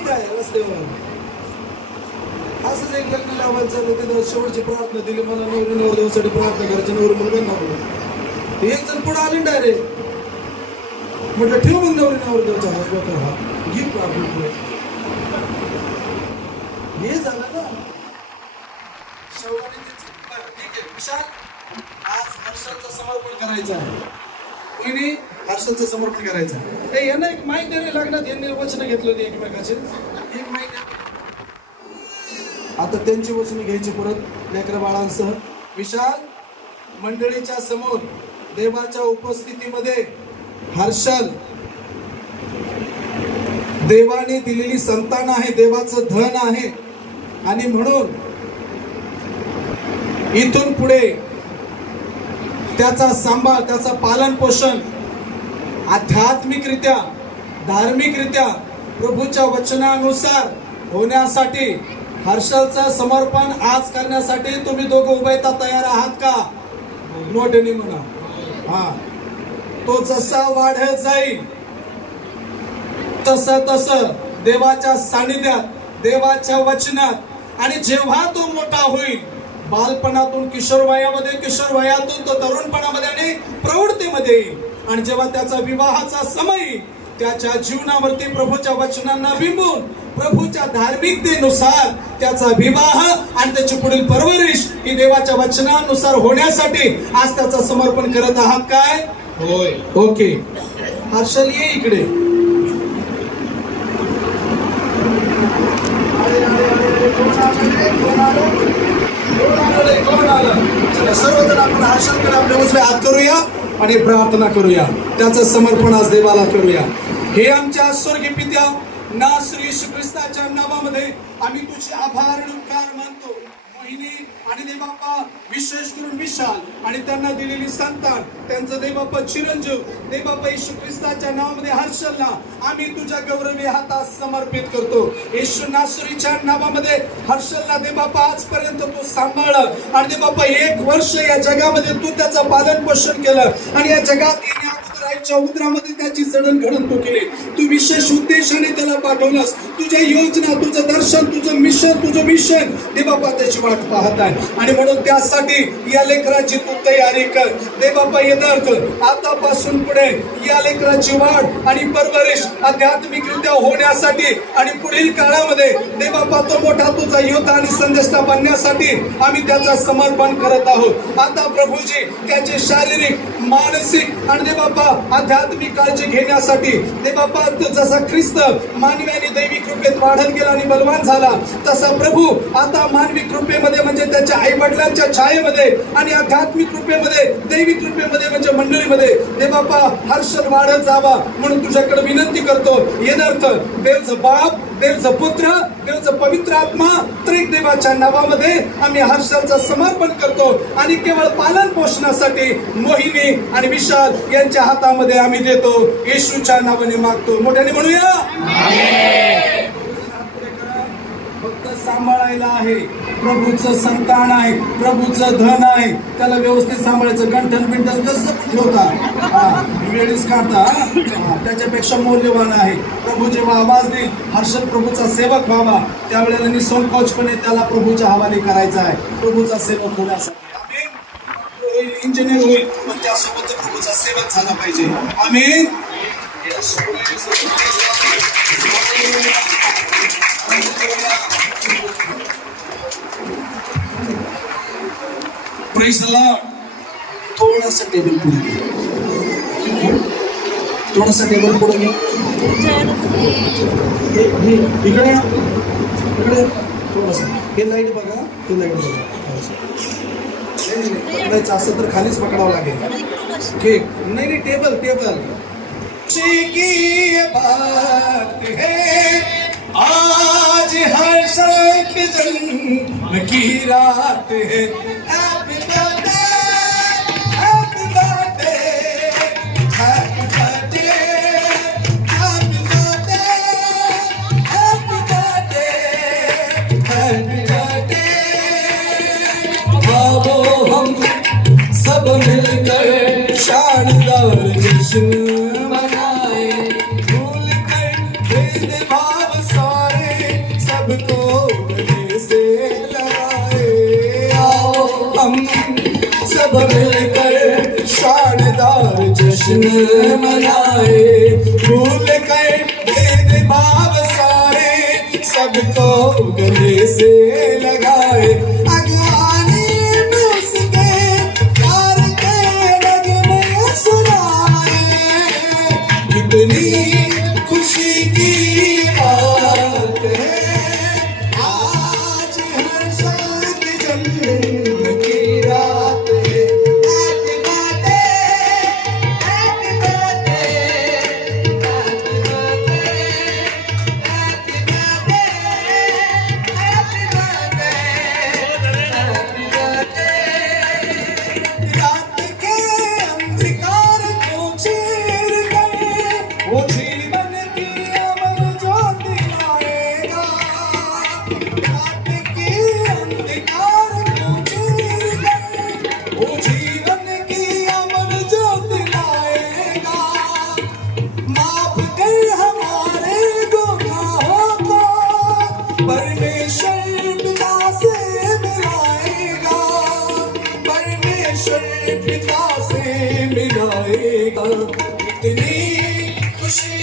काय रस्त्यावर असंच एक लग्न लावायचं चालू तिथं शेवटची प्रार्थना दिली मला नवरी नवरदेवासाठी प्रार्थना करायची नवरी मुलगा नवरी एक जण पुढे आले डायरेक्ट म्हटलं ठेव मग नवरी नवरदेवाचा हात घे प्रार्थना हे झालं ना शेवटी ठीक आहे विशाल आज हर्षलचं समर्पण करायचं आहे हर्षलचं समर्पण करायचं आहे यांना एक माईक देणे लग्नात यांनी वचन घेतली होती एकमेकाचे एक माईक आता त्यांची वचनं घ्यायची परत लेकरा बाळांसह विशाल मंडळीच्या समोर देवाच्या उपस्थितीमध्ये हर्षल देवाने दिलेली संतान आहे देवाचं धन आहे आणि म्हणून इथून पुढे त्याचा सांभाळ त्याचा पालन पोषण आध्यात्मिकरित्या धार्मिकरित्या प्रभूच्या वचनानुसार होण्यासाठी हर्षलचं समर्पण आज करण्यासाठी तुम्ही दोघं उभयता तयार आहात का नोटनी म्हणा हा तो जसा वाढत जाईल तस देवाच्या सानिध्यात देवाच्या वचनात आणि जेव्हा तो मोठा होईल बालपणातून किशोर वयातून तो तरुणपणामध्ये आणि प्रवृत्तीमध्ये येईल आणि जेव्हा त्याचा विवाहाचा समय येईल त्याच्या जीवनावरती प्रभूच्या वचनांना बिंबून प्रभूच्या धार्मिकतेनुसार त्याचा विवाह आणि त्याची पुढील परवरिश ही देवाच्या वचनानुसार होण्यासाठी आज त्याचं समर्पण करत आहात काय होय ओके हर्षल ये इकडे सर्वजण आपण हर्षलकडे आपले उजवे हात करूया आणि प्रार्थना करूया त्याचं समर्पण आज देवाला करूया हे आमच्या स्वर्गीय पित्या ना श्री येशू ख्रिस्ताच्या नावामध्ये आम्ही तुझे आभार आणि उपकार मानतो मोहिनी आणि देवबापा विशेष करून विशाल आणि त्यांना दिलेली संतान त्यांचं देवबापा चिरंजीव देवबापा येशू ख्रिस्ताच्या नावामध्ये हर्षलला आम्ही तुझ्या गौरवी हातात समर्पित करतो येशू नासरीच्या नावामध्ये हर्षलला देवबापा आजपर्यंत तू सांभाळलं आणि देवबापा 1 वर्ष या जगामध्ये तू त्याचं पालन पोषण केलं आणि या जगात येण्याच्या उदरामध्ये त्याची जडणघडण तू केली तू विशेष उद्देशाने त्याला पाठवलंस तुझ्या योजना तुझं दर्शन तुझं मिशन देवबापा त्याची वाट पाहत आहे आणि म्हणून त्यासाठी या लेकराची तू तयारी कर देवबापा यथार्थ आतापासून पुढे या लेकराची वाढ आणि परवरिश आध्यात्मिकरित्या होण्यासाठी आणि पुढील काळामध्ये देवबापा तो मोठा तुझा योद्धा आणि संदेष्टा बनण्यासाठी आम्ही त्याचा समर्पण करत आहोत आता प्रभूजी त्याचे शारीरिक मानसिक आणि देवबापा आध्यात्मिक काळजी घेण्यासाठी देवबापा जसा ख्रिस्त मानवी आणि दैवी कृपेत वाढत गेला आणि बलवान झाला तसा प्रभू आता मानवी कृपेमध्ये म्हणजे त्याच्या आई वडिलांच्या छायेमध्ये आणि आध्यात्मिक कृपेमध्ये दैवी कृपेमध्ये म्हणजे मंडळीमध्ये देवबापा हर्षल वाढत जावा म्हणून तुझ्याकडे विनंती करतो यथार्थ देवचं बाप देवचं पुत्र देवचं पवित्र आत्मा त्रिक देवाच्या नावामध्ये आम्ही हर्षलचं समर्पण करतो आणि केवळ पालन पोषणासाठी मोहिनी आणि विशाल यांच्या हातामध्ये आम्ही देतो येशूच्या नावाने मागतो मोठ्याने म्हणूया फक्त सांभाळायला आहे प्रभूचं संतान आहे प्रभूचं धन आहे त्याला व्यवस्थित सांभाळायचं गंठन बिंठन कसं ठेवता वेळीच काढता त्याच्यापेक्षा मौल्यवान आहे प्रभू जेव्हा आवाज देईल हर्षल प्रभूचा सेवक व्हावा त्यावेळेला निसंकोचपणे त्याला प्रभूच्या हवाले करायचा आहे प्रभूचा सेवक होण्यासाठी इंजिनियर होईल पण त्यासोबत प्रभूचा सेवक झाला पाहिजे आमीन प्रेज द लॉर्ड थोडासा टेबल पुढे थोडासा टेबल पुढे घे इकडे इकडे थोडासा हे लाईट बघा हे लाईट बघा पकडायचं असं तर खालीच पकडावं लागेल केक नाही टेबल टेबल की बात है आज हर्षल के जन्म की रात है happy birthday happy birthday happy birthday happy birthday happy birthday happy birthday आओ हम सब मिलकर शानदार जश्न मनाए भूल कर भेदभाव सारे सबको गले से लगाए। आओ हम सब मिलकर शानदार जश्न मनाए, भूल कर भेदभाव सारे सबको गले से लगाए। अगवानी में उसके प्यार के नगमे सुनाए, कितनी खुशी की बात है आज हर साल की जन्म की रात है। Happy birthday, happy birthday, happy birthday, happy birthday, happy birthday, happy birthday। रात के अंधकार को चीर कर वो जीवन की अमर ज्योति लाएगा। रात के अंधकार को चीर कर वो जीवन की अमर ज्योति लाएगा। माफ कर हमारे गुनाहों को परमेश्वर पिता से मिलाएगा, परमेश्वर पिता से मिलाएगा। इतनी खुशी